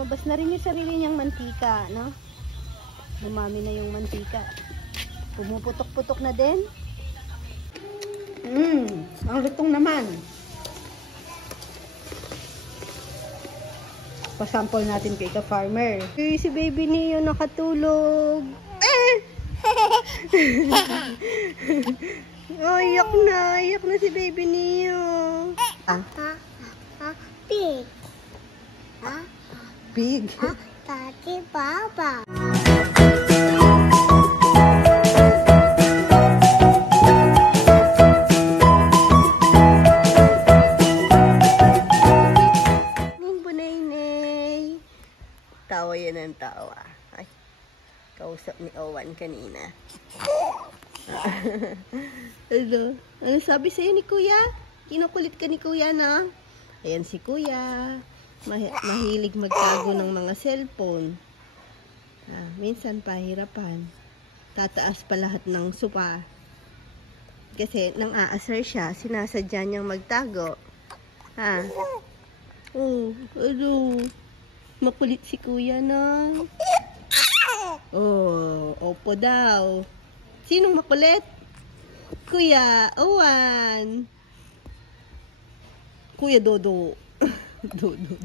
lumabas na rin yung sarili niyang mantika, no? Dumami na yung mantika. Pumuputok-putok na din. Ang lutong naman. Pasample natin kay ka-farmer. Si baby niyo nakatulog. Oh, iyak na si baby niyo. Pig. Pig? Tati Papa. Tawa yan ang tawa. Ay, kausap ni Owen kanina. Ano sabi sa'yo ni Kuya? Kinukulit ka ni Kuya, na? Ayan si Kuya. Mahilig magtago ng mga cellphone. Minsan pahirapan. Tataas pa lahat ng sopa. Kasi nang aasar siya, sinasadya niyang magtago. Makulit si Kuya, na. Opo daw. Sinong makulit? Kuya Owen. Kuya Dodo. Dodo.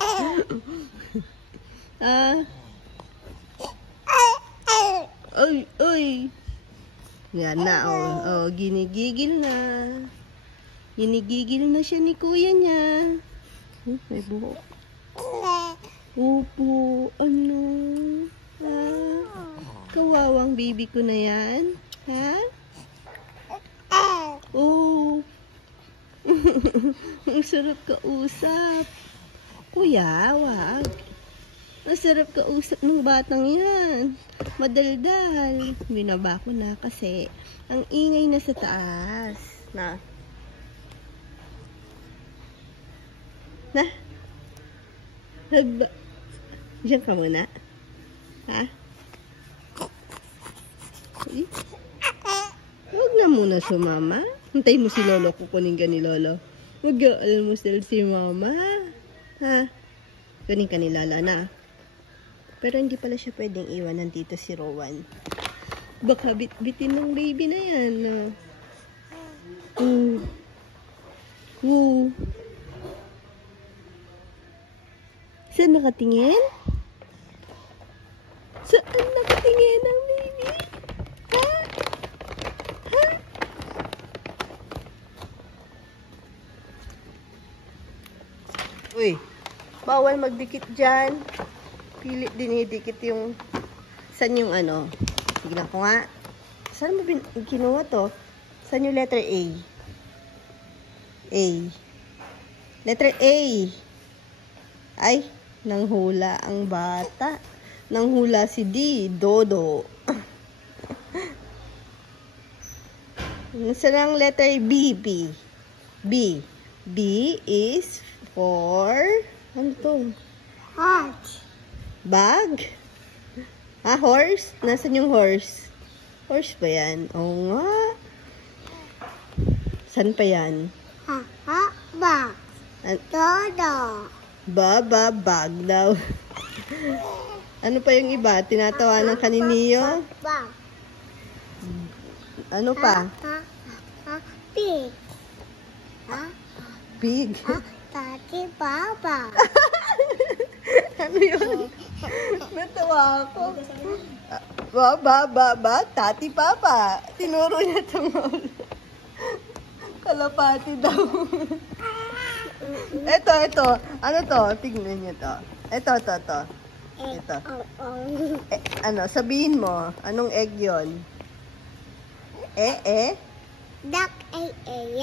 Ay. Yan na, ginigigil na. Ginigigil na siya ni Kuya niya. May buhok. Opo, ano? Kawawang baby ko na yan? Ang sarap kausap. Kuya, wag. Ang sarap kausap ng batang yan. Madaldal. Binaba ko na kasi ang ingay na sa taas. Na? Diyan ka muna. Huwag na muna sumama. Hintay mo si Lolo, kukunin ka ni Lolo. Huwag ka almusal si Mama. Kunin ka ni Lolo na. Pero hindi pala siya pwedeng iwanan dito si Rowan. Baka bit-bitin ng baby na yan. Saan nakatingin? Saan nakatingin ang baby? Uy, bawal magdikit dyan. Pilit dinidikit yung... Saan yung ano? Tignan ko nga. Saan mo kinuha to? Saan yung letter A? Letter A. Ay, nanghula ang bata. Nanghula si D, Dodo. Saan ang letter B? B is for... Ano to? Horse. Bag? Horse? Nasaan yung horse? Horse pa yan? Oo nga. Saan pa yan? Bag. Dodo. Bag daw. Ano pa yung iba? Tinatawanan ka ni Neo? Bag. Ano pa? Pig. Pig? Tati Papa. Ano yun? Natawa ako. Tati Papa. Tinuro niya itong kalapati daw. Ito. Ano to? Tignan niyo to. Ito. Sabihin mo. Anong egg yon? Duck egg.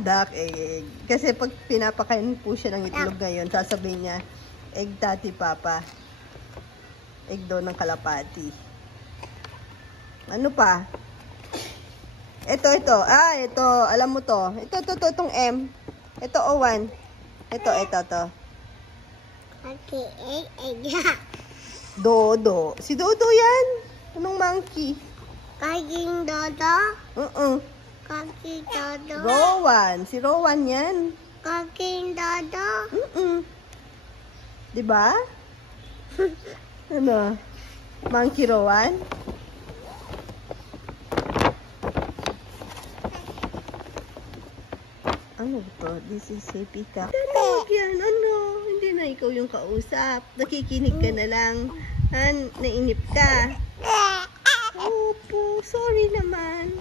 Duck egg. Kasi pag pinapakain po siya ng itlog ngayon, sasabihin niya, egg Tati Papa. Egg daw ng kalapati. Ano pa? Ito. Ito. Alam mo to. Itong M. Ito, O1. Ito. Okay, egg. Dodo. Si Dodo yan. Anong monkey? Kaging Dodo? Kaging Dodo? Rowan. Si Rowan yan. Kaging Dodo? Diba? Ano? Monkey Rowan? Ano to? This is a peacock. Tawag yan. Ano? Hindi na ikaw yung kausap. Nakikinig ka na lang. Nainip ka. Opo. Sorry naman.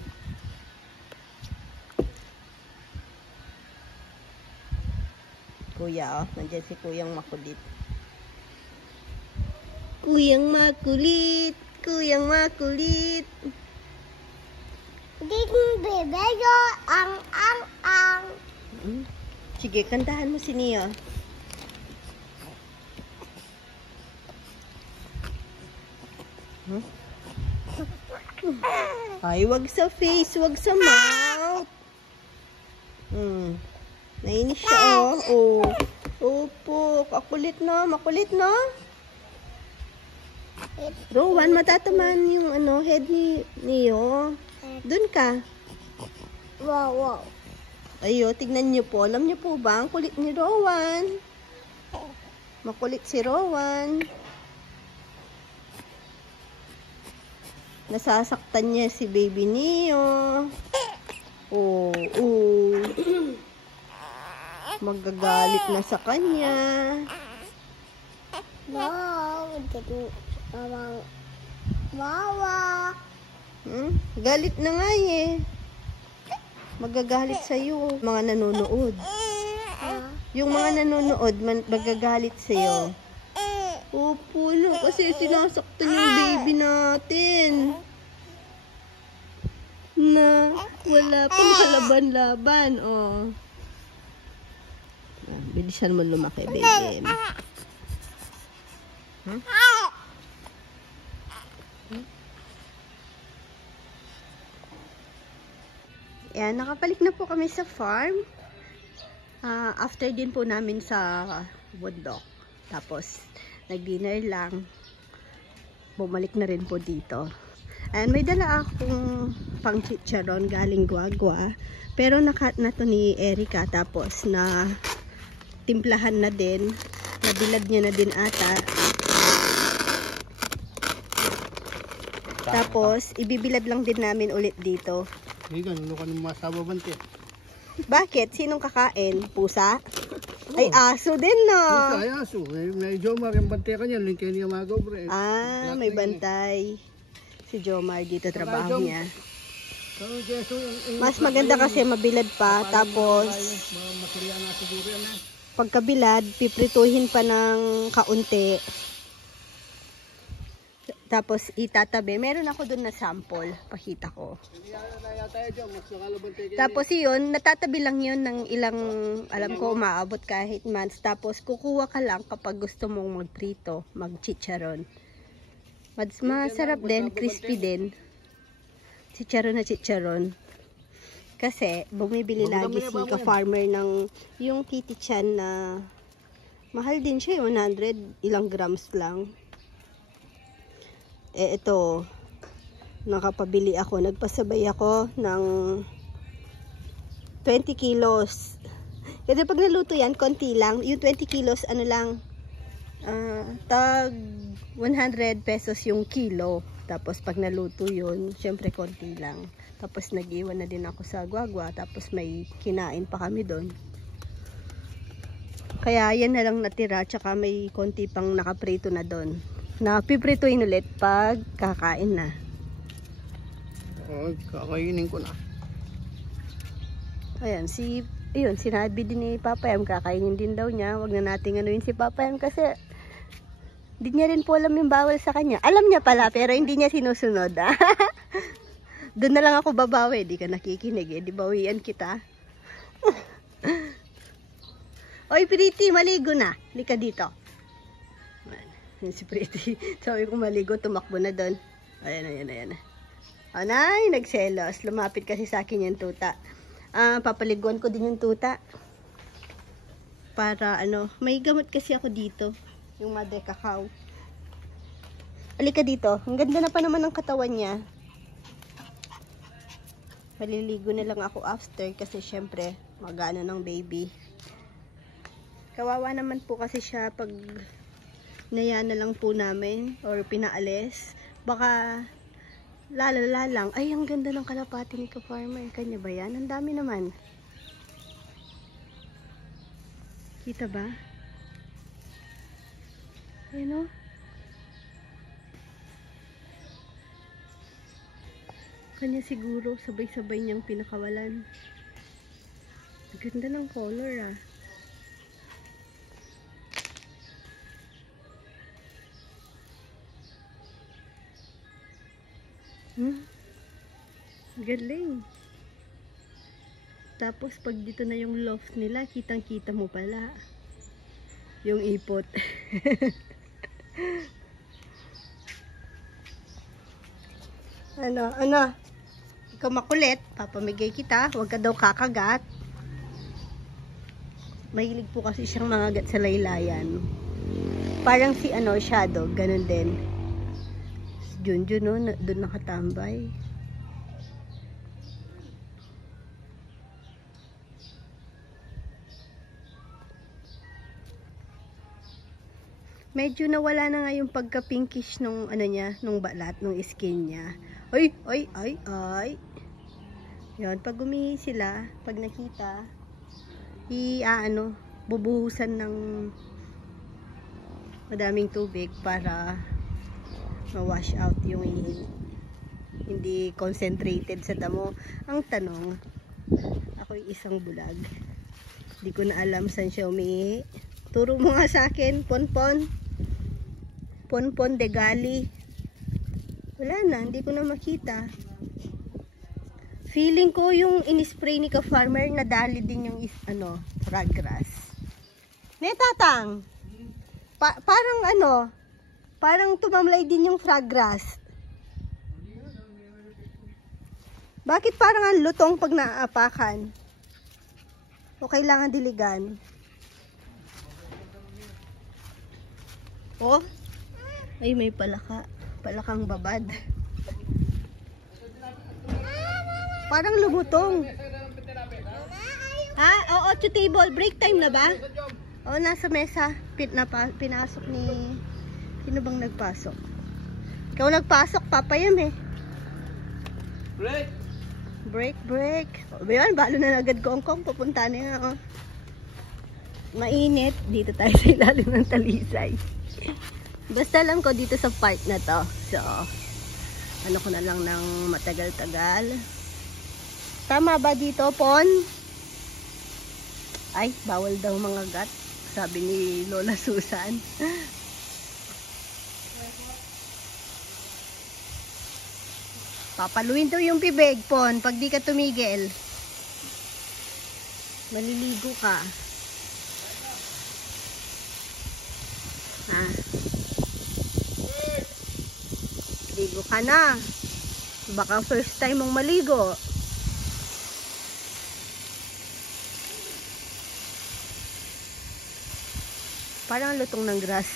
Kuya, oh. Nandiyan si Kuyang makulit. Kuyang makulit. Kuyang makulit. Ding bebeyo ang. Sige, kantahan mo si Neo. Ay, wag sa face, wag sa mouth. Nainis siya, oh. Opo, makulit na. Rowan, matataman yung head ni Neo. Dun ka. Wow. Ayo, tignan niyo po. Alam niyo po ba, ang kulit ni Rowan. Makulit si Rowan. Nasasaktan niya si baby Neo. Oh. Magagalit na sa kanya. Wow. Galit na nga eh. Magagalit sa'yo. Mga nanonood. Yung mga nanonood, magagalit sa'yo. Opo, kasi sinasaktan yung baby natin. Na wala pang kalaban-laban, oh. Bilisan mo lumaki, baby. Yan, nakabalik na po kami sa farm. After din po namin sa bundok. Tapos, nag-dinner lang. Bumalik na rin po dito. And may dala akong pang chicharon galing Guagua. Pero nakat na to ni Erica. Tapos, na timplahan na din. Nabilad niya na din ata. Tapos, ibibilad lang din namin ulit dito. Higan, ano ka ng masaba bante? Bakit? Sinong kakain? Pusa? Ay, aso din, no? Ay, aso. May Jomar yung bante ka niya. Lingkay niya mga gobre. May bantay. Si Jomar dito trabaho niya. Mas maganda kasi mabilad pa. Tapos, pagkabilad, piprituhin pa ng kaunti. Tapos itatabi. Meron ako dun na sample. Pakita ko. Tapos yun, natatabi lang yun ng ilang, alam ko, umaabot kahit months. Tapos kukuha ka lang kapag gusto mong magprito, mag-chicharon. Masarap din, crispy din. Chicharon na chicharon. Kasi bumibili lagi si ka-farmer ng yung kitty chan na mahal din siya, 100 ilang grams lang. Ito, nakapabili ako, nagpasabay ako ng 20 kilos. Kasi pag naluto yan, konti lang. Yung 20 kilos, ano lang, tag 100 pesos yung kilo. Tapos pag naluto yun, syempre konti lang. Tapos nag-iwan na din ako sa Guagua. Tapos may kinain pa kami doon. Kaya yan na lang natira. Tsaka may konti pang nakaprito na doon. Napiprituin ulit pag kakain na. Kakainin ko na. Ayan, sinabi din ni Papa Yam, kakainin din daw niya. Wag na nating anuin si Papa Yam kasi hindi niya rin po alam yung bawal sa kanya. Alam niya pala, pero hindi niya sinusunod. Doon na lang ako babawi. Di ka nakikinig eh. Di bawian kita. Oy, Pretty, maligo na. Lika dito. Yan si Pretty. Sabi ko maligo, tumakbo na doon. Ayan. Anay, nagselos. Lumapit kasi sa akin yung tuta. Papaliguan ko din yung tuta. Para may gamot kasi ako dito. Yung mother cacao. Alika dito. Ang ganda na pa naman ng katawan niya. Maliligo na lang ako after kasi syempre magana ng baby. Kawawa naman po kasi siya pag Naya na lang po namin or pinaalis. Baka lalala lang. Ay, ang ganda ng kalapati ni ka-farmer. Kanya ba yan? Ang dami naman. Kita ba? Ayun o. Kanya siguro sabay-sabay niyang pinakawalan. Ganda ng color ah. Galing. Tapos pag dito na yung loft nila, kitang-kita mo pala yung ipot. Ano? Ikaw makulit, papamigay kita, huwag ka daw kakagat. Mahilig po kasi siyang mangagat sa laylayan. Parang si Shadow, ganun din. Junjun, no? Doon nakatambay. Medyo nawala na nga yung pagka-pinkish nung niya, nung balat, nung skin niya. Ay. Yan, pag umihi sila, pag nakita, bubuhusan ng madaming tubig para ma-wash out yung hindi concentrated sa damo. Ang tanong, ako'y isang bulag. Hindi ko na alam saan siya umihi. Turo mo nga sa akin, Ponpon de Gali. Wala na, hindi ko na makita. Feeling ko yung in-spray ni ka-farmer, nadali din yung raggrass. Tatang, parang tumamlay din yung fraggrass. Bakit parang ang lutong pag naaapakan? O kailangan diligan? Oh, ay may palakang babad. Parang lumutong. Ha? Oo, to table. Break time na ba? Oo, nasa mesa. Pinasok ni... Sino bang nagpasok? Ikaw nagpasok, papayam eh. Break. O, bayan, balo na agad kongkong. Pupunta na nga, oh. Mainit. Dito tayo sa ilalim ng talisay. Basta lang ko dito sa park na to. So, ko na lang ng matagal-tagal. Tama ba dito, Pon? Ay, bawal daw mga gat. Sabi ni Lola Susan. Papaluin daw yung bibig, Pon, pag di ka tumigil. Maliligo ka. Ha? Ligo ka na. Baka first time mong maligo. Parang lutong ng grass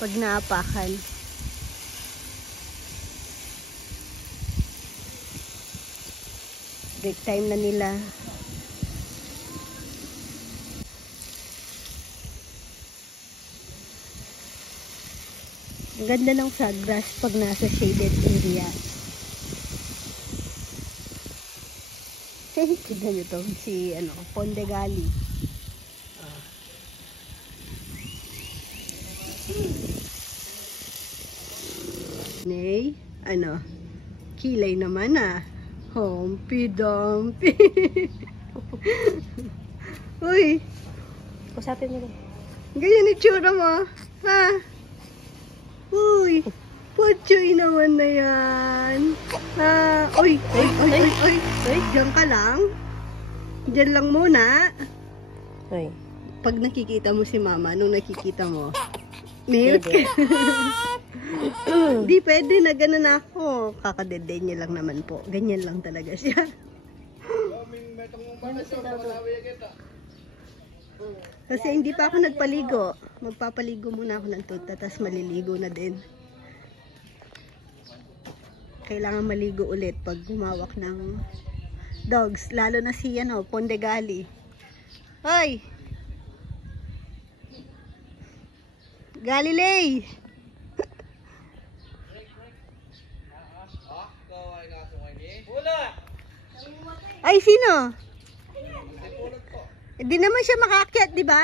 pag naapakan. Break time na nila. Ang ganda ng fraggrass pag nasa shaded area. Tignan nyo to, si Pon de Gali. Nay, kilay naman ah. Humpy Dumpy. Uy. Kusapin mo rin. Ganyan itsura mo. Ha? Uy. Putsoy naman na yan. Ha? Uy. Uy. Diyan ka lang. Diyan lang muna. Uy. Pag nakikita mo si mama, nung nakikita mo, milk. Di pwede na ganun ako. Kakadede niya lang naman po. Ganyan lang talaga siya. Kasi hindi pa ako nagpaligo. Magpapaligo muna ako ng tuta, tapos maliligo na din. Kailangan maligo ulit pag gumawak ng dogs. Lalo na si Pon de Gali. Hoy! Galilei! Ay, sino? Hindi naman siya makaakyat, di ba?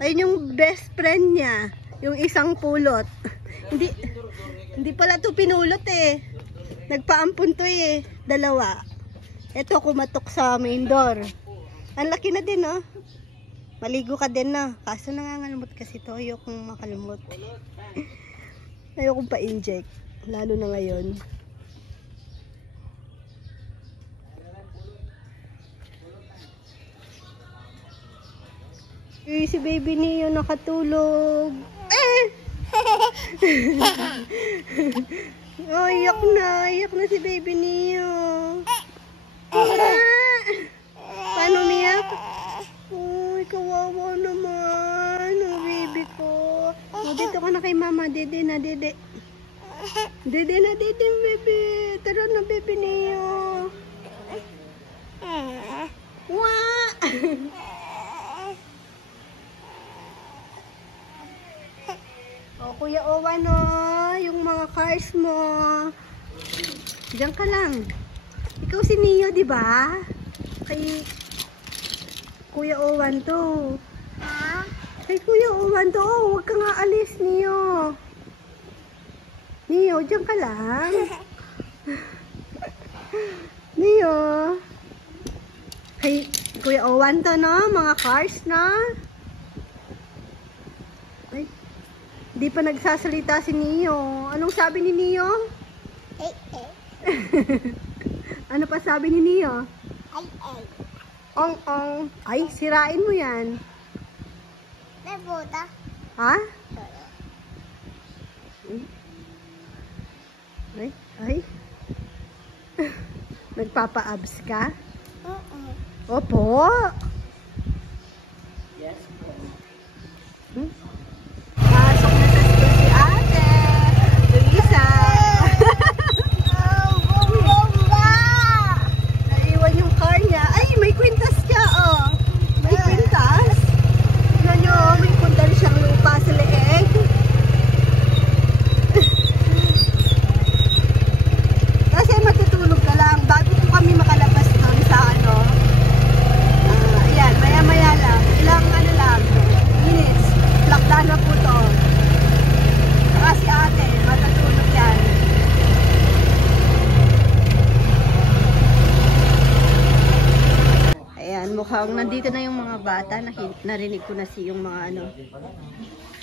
Ayun yung best friend niya. Yung isang pulot. Hindi pala to pinulot eh. Nagpaampun to eh. Dalawa. Ito kumatok sa main door. Ang laki na din oh. Maligo ka din na. Kaso nangangalmot kasi to. Ayokong makalumot. Ayokong pa-inject. Lalo na ngayon. Si baby niyo nakatulog. Oh, iyak na si baby niyo. Paano niyak? Uy, kawawa naman. Oh, baby ko. Oh, dito ka na kay mama. Dede na, dede. Dede na, dede, baby. Tara na, baby niyo. Wah! O, Kuya Owan, yung mga cars mo. Diyan ka lang. Ikaw si Neo, di ba? Kay Kuya Owan to. Ha? Kay Kuya Owan to. Oh, huwag ka nga alis, Neo. Neo, diyan ka lang. Neo. Kay Kuya Owan to, no? Mga cars, no? Ay. Di pa nagsasalita si Neo. Anong sabi ni Neo? Ano pa sabi ni Neo? Ong. Ay, sirain mo yan. Ha? Ay. Nagpapa-abs ka? Opo. Yes po. Pasok na sa school si ate. Luisa. Naiwan yung car niya. Ay, may kwintas siya, oh. May kwintas. Tignan nyo, may pundan siyang lupa sa leeg. Kasi matutulog ka lang. Bago po kami makalabas doon sa ano. Ayan, maya-maya lang. Ilang ano lang. Minutes. Lakda na po to. Saka si ate, matutulog yan. Ayan, mukhang nandito na yung mga bata. Narinig ko na yung mga ano,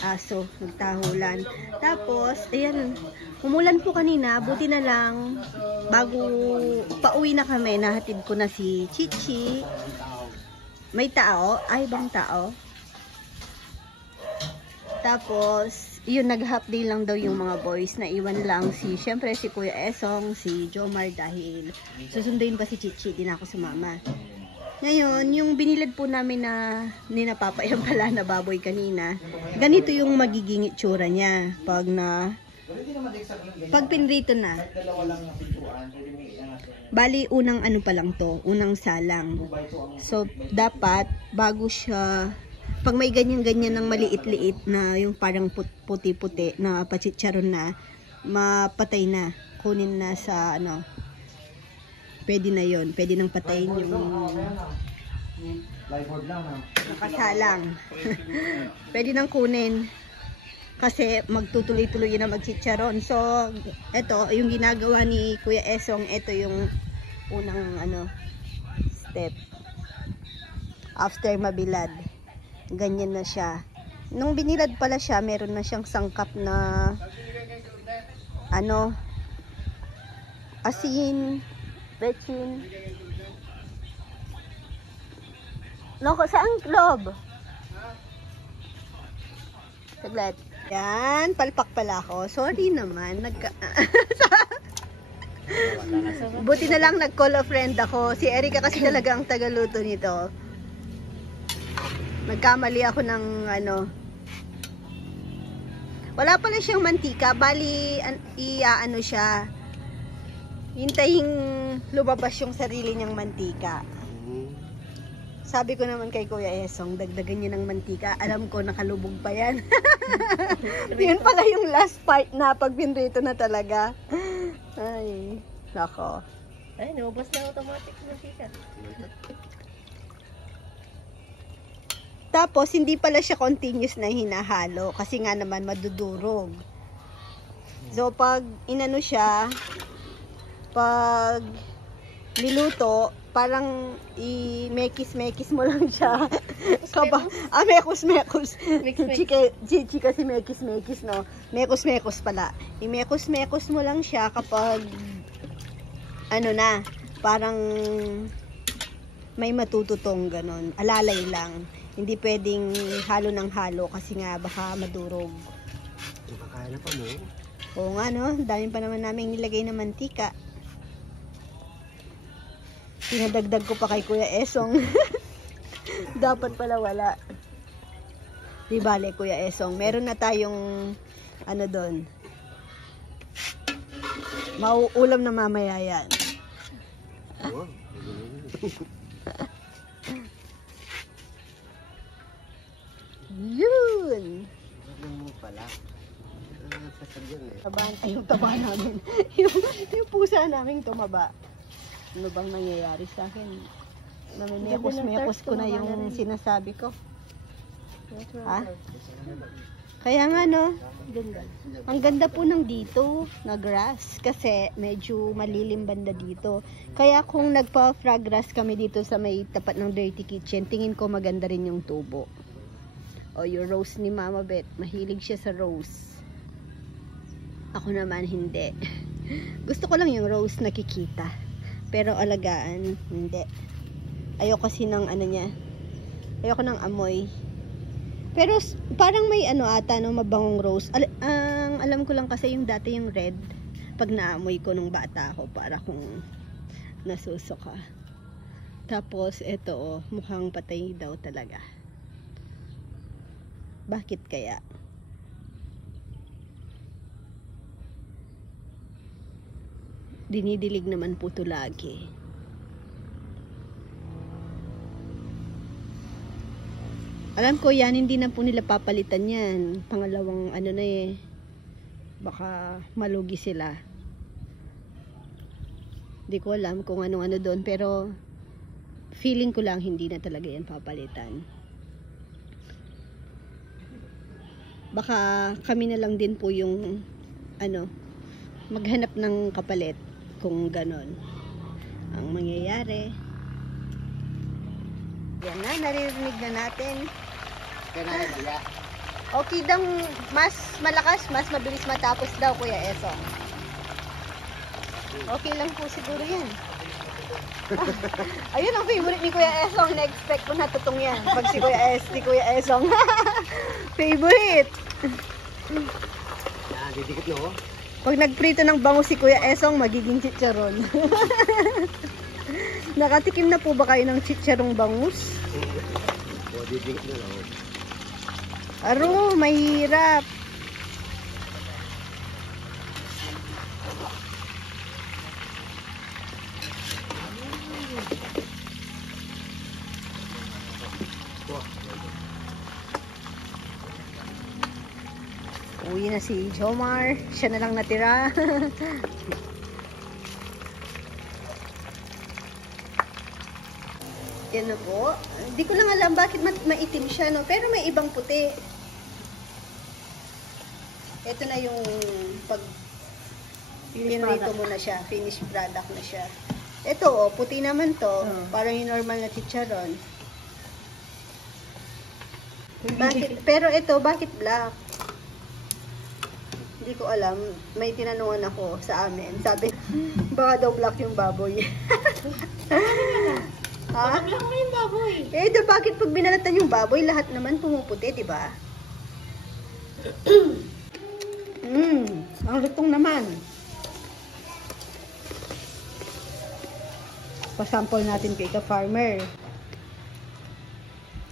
aso, nagtahulan. Tapos, ayan, umulan po kanina. Buti na lang, bago pauwi na kami, nahatid ko na si Chichi. May tao? Ay, bang tao? Tapos, yun, nag-half day lang daw yung mga boys. Naiwan lang syempre si Kuya Esong, si Jomar dahil susunduin pa si Chichi, di na ako sumama. Ngayon, yung binilad po namin na ninapapayang pala na baboy kanina, ganito yung magiging itsura niya pag pinrito na. Bali, unang ano pa lang to, unang salang. So, dapat, bago siya, pag may ganyan-ganyan ng maliit-liit na yung parang puti-puti na pachicharon na, mapatay na. Kunin na sa, ano, pwede na yon, pwede nang patayin yung nakasalang. Pwede nang kunin. Kasi magtutuloy-tuloy na magchicharon. So, ito, yung ginagawa ni Kuya Esong, ito yung unang ano, step. After mabilad, ganyan na siya. Nung binilad pala siya, meron na siyang sangkap na ano, asin, bechin. Loko, saan glob? Saglit. Yan, palpak pala ako. Sorry naman. Buti na lang nag-call a friend ako. Si Erika kasi talaga ang tagaluto nito. Nagkamali ako ng ano. Wala pala siyang mantika. Bali, ano siya. Hintayin lumabas yung sarili niyang mantika. Sabi ko naman kay Kuya Esong, dagdagan niya ng mantika. Alam ko, nakalubog pa yan. Yun pala yung last part na pag pinrito na talaga. Ay, nako. Ay, naubos na automatic mantika. Tapos, hindi pala siya continuous na hinahalo kasi nga naman madudurog. So, pag inano siya, pag niluto, parang i-mekis-mekis mo lang siya. Mekos-mekos. Chika si mekis-mekis, no? Mekos-mekos pala. I-mekos-mekos mo lang siya kapag, ano na, parang may matututong ganon. Alalay lang. Hindi pwedeng halo ng halo kasi nga baka madurog. Nakakain na pa mo. Oo nga, no? Dami pa naman namin nilagay na mantika. Pinadagdag ko pa kay Kuya Esong. Dapat pala wala. Di bale, Kuya Esong. Meron na tayong ano doon. Mauulam na mamaya yan. Yun! Ano mo pala? Sasabihan eh. Tabahan, ay, yung taba namin. yung pusa namin tumaba. Ano bang nangyayari sa akin? Namimekos-mekos ko na yung sinasabi ko. Ha? Kaya nga, no? Ang ganda po ng dito na grass kasi medyo malilim banda dito. Kaya kung nagpa-frag grass kami dito sa may tapat ng Dirty Kitchen, tingin ko maganda rin yung tubo. O yung rose ni Mama Beth, mahilig siya sa rose. Ako naman hindi. Gusto ko lang yung rose nakikita. Pero alagaan, hindi. Ayoko kasi ng ano niya. Ayoko ng amoy. Pero parang may ano ata, no, mabangong rose. Ang alam ko lang kasi yung dati yung red. Pag naamoy ko nung bata ako, para kung nasusuka. Tapos, eto, oh, mukhang patay daw talaga. Bakit kaya? Dinidilig naman po ito lagi. Alam ko yan, hindi na po nila papalitan yan. Pangalawang ano na eh. Baka malugi sila. Hindi ko alam kung ano-ano doon. Pero feeling ko lang hindi na talaga yan papalitan. Baka kami na lang din po yung ano, maghanap ng kapalit. Kung ganon ang mangyayari. Yan na, naririnig na natin. Okay daw, mas malakas, mas mabilis matapos daw, Kuya Esong. Okay lang po siguro yan. Ayun ang favorite ni Kuya Esong. Na-expect ko na tutong yan pag si Kuya Esong. Favorite. Didikit na oh. Pag nagprito ng bangus si Kuya Esong, magiging chicharon. Nakatikim na po ba kayo ng chicharong bangus? O, didikit na lang. Aro, mahirap. Uwi na si Jomar. Siya na lang natira. Yan na po. Hindi ko lang alam bakit maitim siya, no? Pero may ibang puti. Ito na yung pag pinrito mo na siya. Finished product na siya. Ito, oh, puti naman to. Parang yung normal na chicharon. Bakit? Pero ito, bakit black? Hindi ko alam. May tinanungan ako sa amin. Sabi, baka daw black yung baboy. Ha? Black mo yung baboy. Eh, bakit pag binalatan yung baboy, lahat naman pumuputi, di ba? Ang lutong naman. Pa-sample natin kay ka-farmer.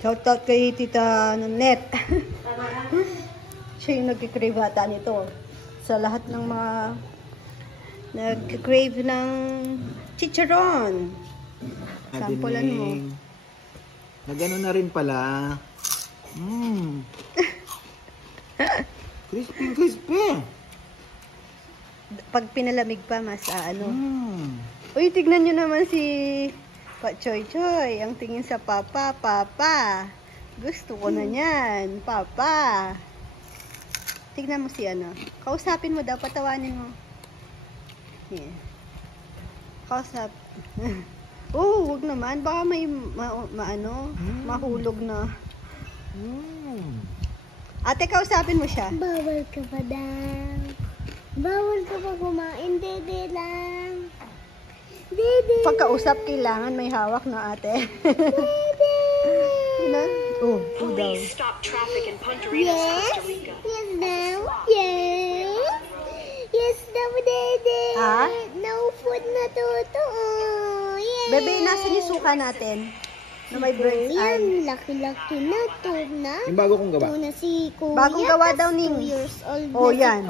Shoutout kay Tita Nanette. Siya yung nag-crave ata nito. Sa lahat ng mga nag-crave ng chicharon. Sampulan mo. Na gano'n na rin pala. Crispy, crispy. Pag pinalamig pa, mas ano. Uy, tignan nyo naman si Choy Choy. Ang tingin sa papa, papa. Gusto ko na yan, papa. Tignan mo si ano. Kausapin mo daw, patawanin mo. Yeah. Kausap. Oh, wag naman. Baka may mahulog na. Ate, kausapin mo siya. Bawal ka pa daw. Bawal ka pa kumain, dede lang. Dede. Pagkausap, kailangan may hawak na ate. Dede. Ano? Oh, daw. Stop traffic in Punta Arenas, Costa Rica. Yes, daw. Yes. Yes, daw, dede. Ah? No food na totoo. Yes. Bebe, nasa yung suka natin? Na may bird's eye. Yan, laki-laki na. Tuna. Yung bago kong gawa. Tuna si kuya. Bagong gawa daw, tas Ning. 2 years old Oh, na yan.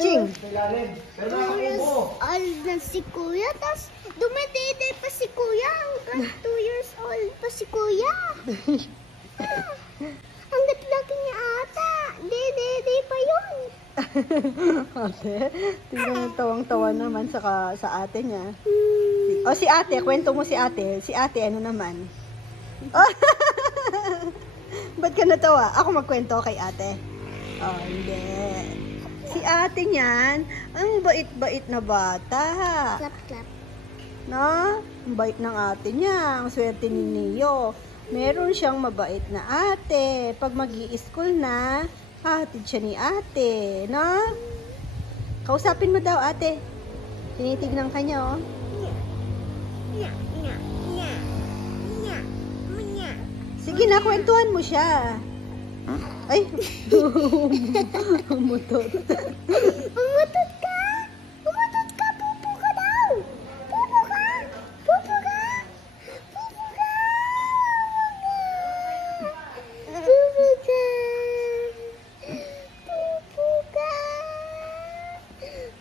Ching. 2 years old na si kuya. Tapos dumadede pa si kuya. Hanggang 2 years old pa si kuya. Hanggat laki niya ata. Dede pa yun. Ate, tingnan mo tawang-tawa naman sa ate niya. O si ate, kwento mo si ate. Si ate, ano naman? Oh, ba't ka natawa? Ako magkwento kay ate. Oh, hindi. Si ate niyan, ang bait-bait na bata. Clap, clap. No? Ang bait ng ate niya. Ang swerte ni Neo. Meron siyang mabait na ate. Pag mag-i-school na, hatid siya ni ate. No? Kausapin mo daw ate. Tinitignan ka niya, oh. Nya, nya, nya. Nya, nya. Sige na, kwentuhan mo siya. Ay, umutot. Umutot ka? Umutot ka? Pupo ka daw. Pupo ka? Pupo ka? Pupo ka? Pupo ka? Pupo ka?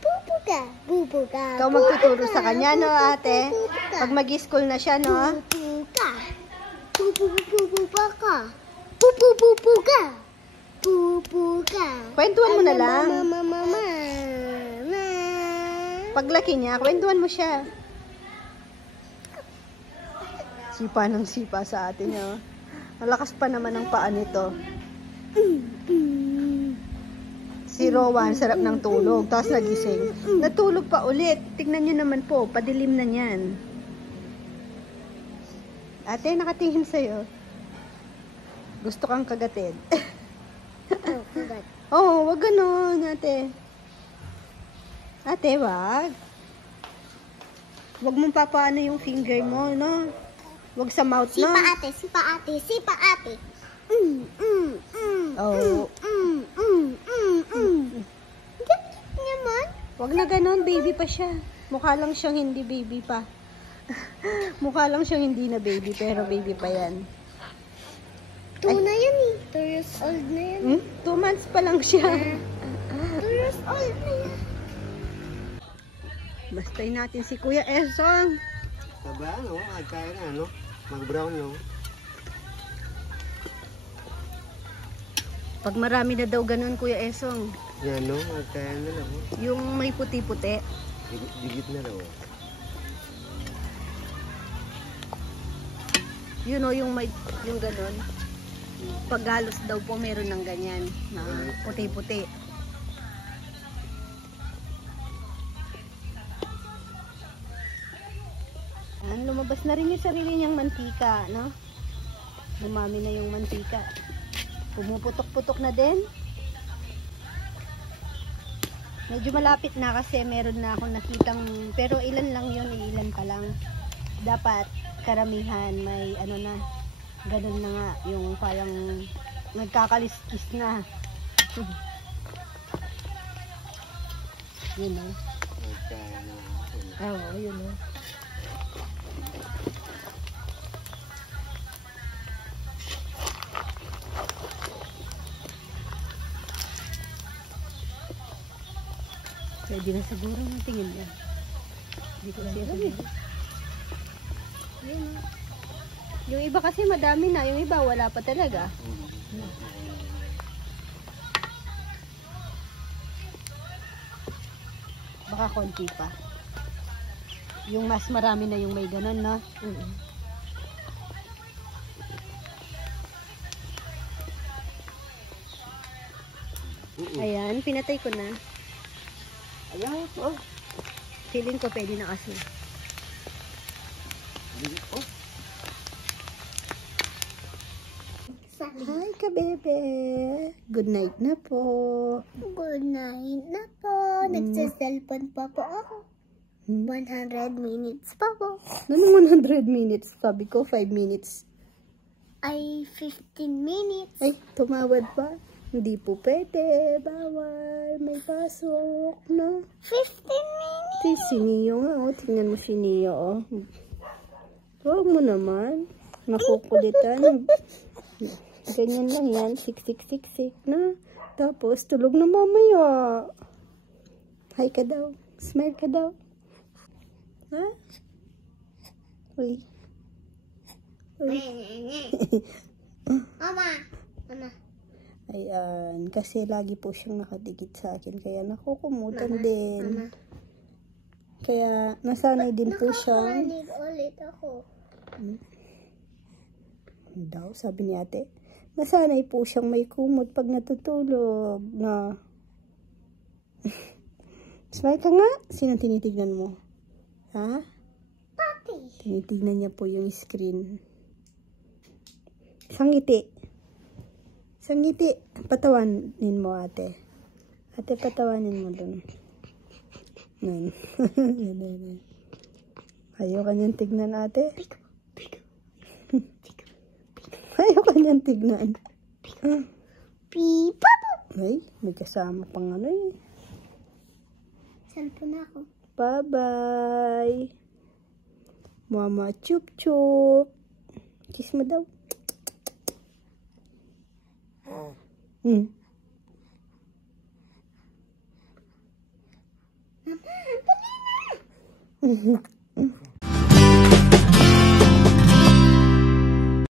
Pupo ka? Pupo ka? Ikaw magtuturo sa kanya, no, ate? Pag mag-school na siya, no? Pupo ka? Pupo ka? Pupo ka? Pupo ka? Kwentuhan mo na lang. Mama. Paglaki niya, kwentuhan mo siya. Sipa ng sipa sa atin, no? Malakas pa naman ang paa nito. Si Rowan, sarap ng tulog. Tapos nagising. Natulog pa ulit. Tignan nyo naman po, padilim na niyan. Ate, nakatingin sa'yo. Gusto kang kagatin. Oh, kagat. Oo, wag ganon, ate. Ate, wag. Wag mong papaano yung finger mo, no? Wag sa mouth, no? Sipa ate. Oo. Gapit naman. Wag na ganon, baby pa siya. Mukha lang siyang hindi baby pa. Mukha lang siyang hindi na baby, pero baby pa yan. Tuna yan eh. 2 years old na yan. 2 months pa lang siya. 2 years old na yan. Bastay natin si Kuya Esong. Taba, no? Kaya na, no? Mag-brown, no? Pag marami na daw ganun, Kuya Esong. Yan, no? Kaya na lang, oh. Yung may puti-puti. Digit na lang, oh. You know, yung ganun. Pag galos daw po, meron ng ganyan. Na puti-puti. Lumabas na rin yung sarili niyang mantika, no? Lumami na yung mantika. Pumuputok-putok na din. Medyo malapit na kasi meron na akong nakitang, pero ilan lang yun, ilan pa lang. Dapat karamihan may ano na, ganun na nga, yung parang nagkakaliskis na. Yun o. Kaya na. Oo, yun o. Pwede na siguro ng tingin niya. Hindi ko siya sabihin. Yun o. Yung iba kasi madami na, yung iba wala pa talaga. Baka konti pa. Yung mas marami na yung may ganun, no? Ayan, pinatay ko na. Ayan, oh. Feeling ko pwede na kasi. Hi ka, bebe. Good night na po. Good night na po. Nagsa-cellphone pa po ako. 100 minutes pa po. Anong 100 minutes? Sabi ko 5 minutes. Ay, 15 minutes. Ay, tumawad pa. Hindi po pwede. Bawal. May pasok na. 15 minutes. Si Neo nga, oh. Tingnan mo si Neo, oh. Huwag mo naman. Nakukulitan. Ganyan lang yan. Siksik na. Tapos, tulog na mamaya. Hi ka daw. Smile ka daw. Ha? Uy. Mama. Mama. Ayan. Kasi lagi po siyang nakadikit sa akin. Kaya nakukumutan din. Mama. Kaya nasanay din po siya. Nakakanig ulit ako. Daw, sabi ni ate. Nasanay po siyang may kumot pag natutulog na. Smile ka nga. Sino tinitignan mo? Ha? Papi. Tinitignan niya po yung screen. Isang ngiti. Isang ngiti. Patawanin mo, ate. Ate, patawanin mo dun. Nun. Yan. Ayaw kanyang tignan, ate. Ayaw kanyang tignan. Pipa. Ay, may kasama pang ano eh. Cellphone ako. Bye-bye. Mama chup-chup. Kiss mo daw. Mama, dali na.